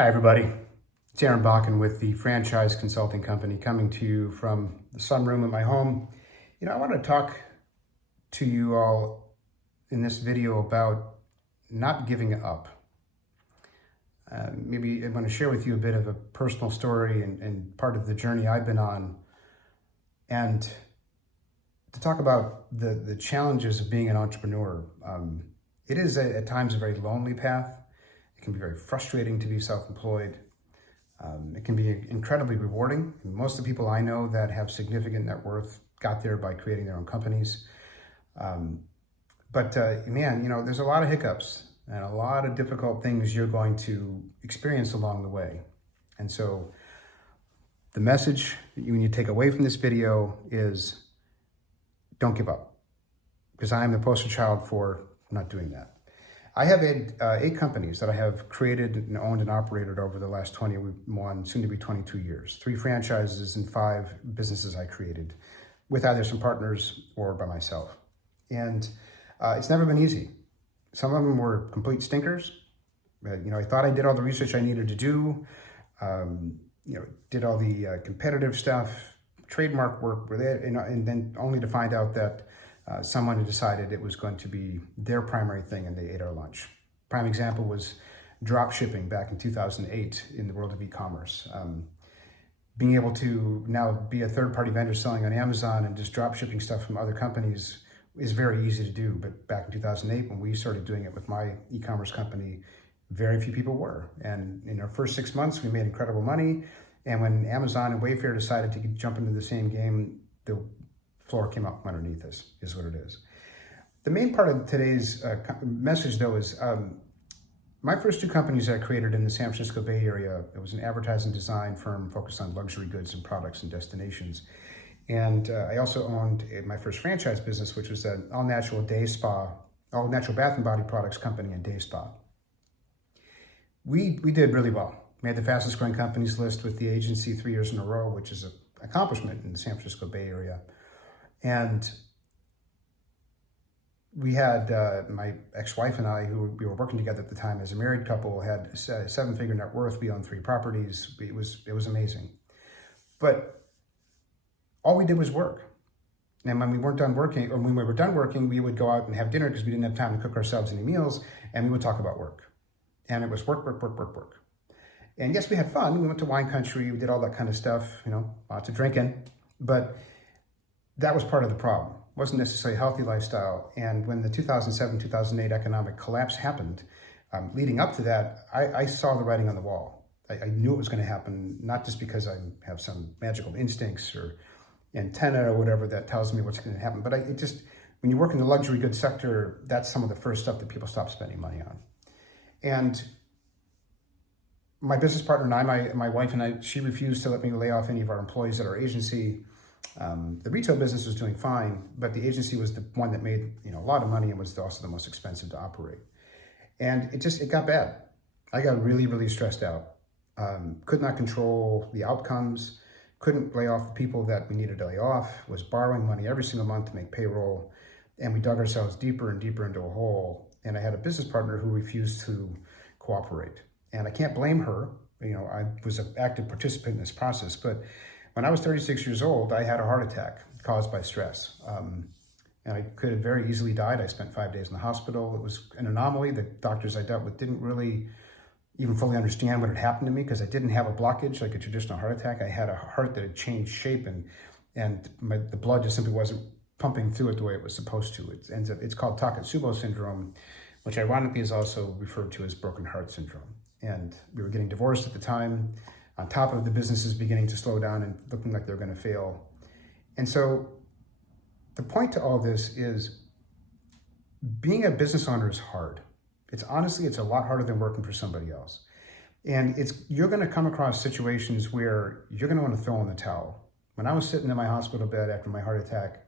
Hi, everybody. It's Aaron Bakken with the Franchise Consulting Company coming to you from the sunroom in my home. I want to talk to you all in this video about not giving up. Maybe I want to share with you a bit of a personal story and part of the journey I've been on, and to talk about the challenges of being an entrepreneur. It is at times a very lonely path. It can be very frustrating to be self-employed. It can be incredibly rewarding. Most of the people I know that have significant net worth got there by creating their own companies. But there's a lot of hiccups and a lot of difficult things you're going to experience along the way. And so the message that you need to take away from this video is don't give up, because I am the poster child for not doing that. I have had 8 companies that I have created and owned and operated over the last 21, soon to be 22 years. 3 franchises and 5 businesses I created with either some partners or by myself. And it's never been easy. Some of them were complete stinkers. I thought I did all the research I needed to do, did all the competitive stuff, trademark work, and then only to find out that someone had decided it was going to be their primary thing and they ate our lunch. Prime example was drop shipping back in 2008 in the world of e-commerce. Being able to now be a third-party vendor selling on Amazon and just drop shipping stuff from other companies is very easy to do. But back in 2008, when we started doing it with my e-commerce company, very few people were. And in our first 6 months, we made incredible money. And when Amazon and Wayfair decided to jump into the same game, the floor came up from underneath us, is what it is. The main part of today's message, though, is my first 2 companies I created in the San Francisco Bay Area. It was an advertising design firm focused on luxury goods and products and destinations. And I also owned my first franchise business, which was an all-natural bath and body products company and day spa. We did really well. We had the fastest growing companies list with the agency 3 years in a row, which is an accomplishment in the San Francisco Bay Area. And we had my ex-wife and I, who we were working together at the time as a married couple, had a 7-figure net worth. We owned 3 properties. It was amazing. But all we did was work. And when we weren't done working, or when we were done working, we would go out and have dinner because we didn't have time to cook ourselves any meals, and we would talk about work. And it was work, work, work, work, work. And yes, we had fun. We went to wine country. We did all that kind of stuff, lots of drinking. But that was part of the problem. It wasn't necessarily a healthy lifestyle. And when the 2007-2008 economic collapse happened, leading up to that, I saw the writing on the wall. I knew it was going to happen, not just because I have some magical instincts or antenna or whatever that tells me what's going to happen, but when you work in the luxury goods sector, that's some of the first stuff that people stop spending money on. And my business partner and I, my wife and I, she refused to let me lay off any of our employees at our agency. The retail business was doing fine, but the agency was the one that made a lot of money and was also the most expensive to operate. And it got bad. I got really, really stressed out. Could not control the outcomes, couldn't lay off the people that we needed to lay off, was borrowing money every single month to make payroll, and we dug ourselves deeper and deeper into a hole. And I had a business partner who refused to cooperate. And I can't blame her. I was an active participant in this process, but when I was 36 years old, I had a heart attack caused by stress. And I could have very easily died. I spent 5 days in the hospital. It was an anomaly. The doctors I dealt with didn't really even fully understand what had happened to me, because I didn't have a blockage like a traditional heart attack. I had a heart that had changed shape, and the blood just simply wasn't pumping through it the way it was supposed to. It's called Takotsubo syndrome, which ironically is also referred to as broken heart syndrome. And we were getting divorced at the time, on top of the businesses beginning to slow down and looking like they're going to fail. And so the point to all this is being a business owner is hard. It's a lot harder than working for somebody else. And you're going to come across situations where you're going to want to throw in the towel. When I was sitting in my hospital bed after my heart attack,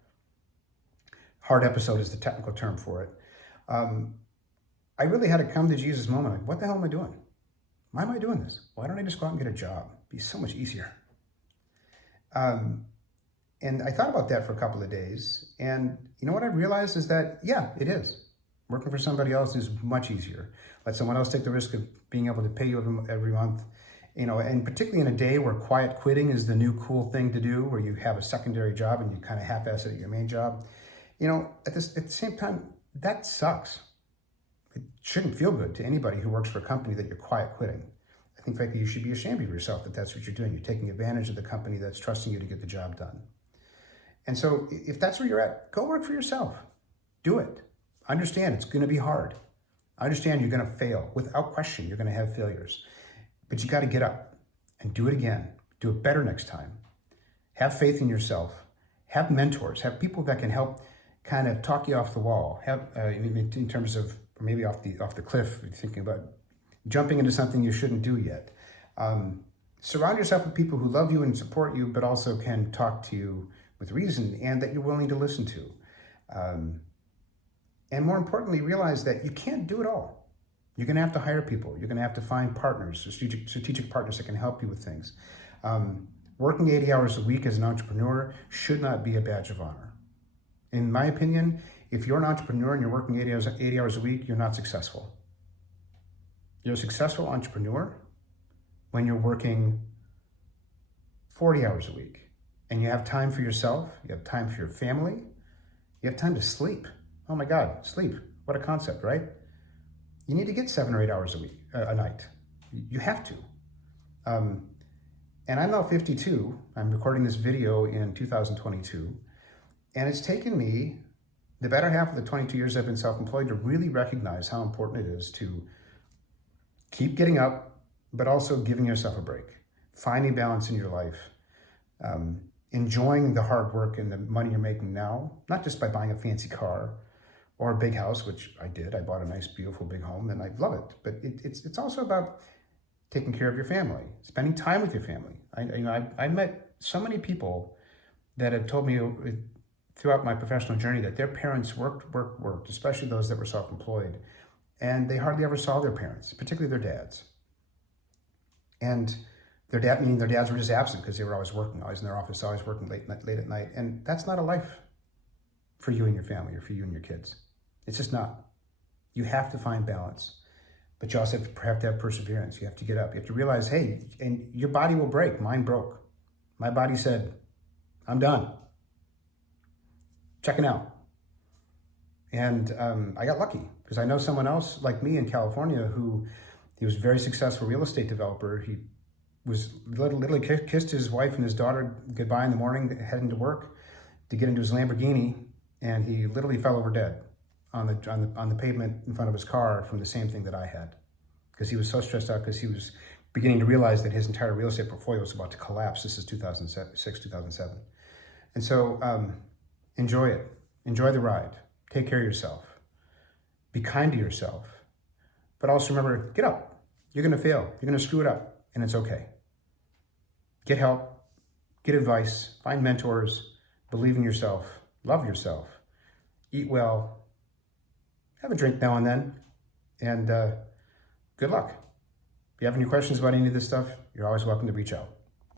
heart episode is the technical term for it, I really had a come to Jesus moment. Like, what the hell am I doing? Why am I doing this? Why don't I just go out and get a job? It'd be so much easier. And I thought about that for a couple of days. And you know what I realized is that, yeah, it is. Working for somebody else is much easier. Let someone else take the risk of being able to pay you every month. And particularly in a day where quiet quitting is the new cool thing to do, where you have a secondary job and you kind of half-ass it at your main job. At the same time, that sucks. It shouldn't feel good to anybody who works for a company that you're quiet quitting. I think, frankly, you should be ashamed of yourself that that's what you're doing. You're taking advantage of the company that's trusting you to get the job done. And so if that's where you're at, go work for yourself. Do it. Understand it's going to be hard. Understand you're going to fail. Without question, you're going to have failures. But you got to get up and do it again. Do it better next time. Have faith in yourself. Have mentors. Have people that can help kind of talk you off the wall. Have in terms of maybe off the cliff, thinking about jumping into something you shouldn't do yet. Surround yourself with people who love you and support you, but also can talk to you with reason and that you're willing to listen to. And more importantly, realize that you can't do it all. You're going to have to hire people. You're going to have to find partners, strategic partners that can help you with things. Working 80 hours a week as an entrepreneur should not be a badge of honor. In my opinion, if you're an entrepreneur and you're working 80 hours a week, you're not successful. You're a successful entrepreneur when you're working 40 hours a week and you have time for yourself, you have time for your family, you have time to sleep. Oh my God, sleep. What a concept, right? You need to get 7 or 8 hours a night. You have to. And I'm now 52. I'm recording this video in 2022. And it's taken me the better half of the 22 years I've been self-employed to really recognize how important it is to keep getting up, but also giving yourself a break, finding balance in your life, enjoying the hard work and the money you're making now, not just by buying a fancy car or a big house, which I did. I bought a nice, beautiful, big home, and I love it. But it's also about taking care of your family, spending time with your family. I met so many people that have told me throughout my professional journey that their parents worked, especially those that were self-employed, and they hardly ever saw their parents, particularly their dads. And their dads were just absent because they were always working, always in their office, always working late at night. And that's not a life for you and your family or for you and your kids. It's just not. You have to find balance, but you also have to have perseverance. You have to get up. You have to realize, hey, and your body will break. Mine broke. My body said, I'm done. Checking out. And I got lucky because I know someone else like me in California he was a very successful real estate developer. He was literally kissed his wife and his daughter goodbye in the morning, heading to work to get into his Lamborghini, and he literally fell over dead on the pavement in front of his car from the same thing that I had, because he was so stressed out because he was beginning to realize that his entire real estate portfolio was about to collapse. This is 2006, 2007. And so enjoy it. Enjoy the ride. Take care of yourself. Be kind to yourself. But also remember, get up. You're going to fail. You're going to screw it up, and it's okay. Get help. Get advice. Find mentors. Believe in yourself. Love yourself. Eat well. Have a drink now and then. And good luck. If you have any questions about any of this stuff, you're always welcome to reach out.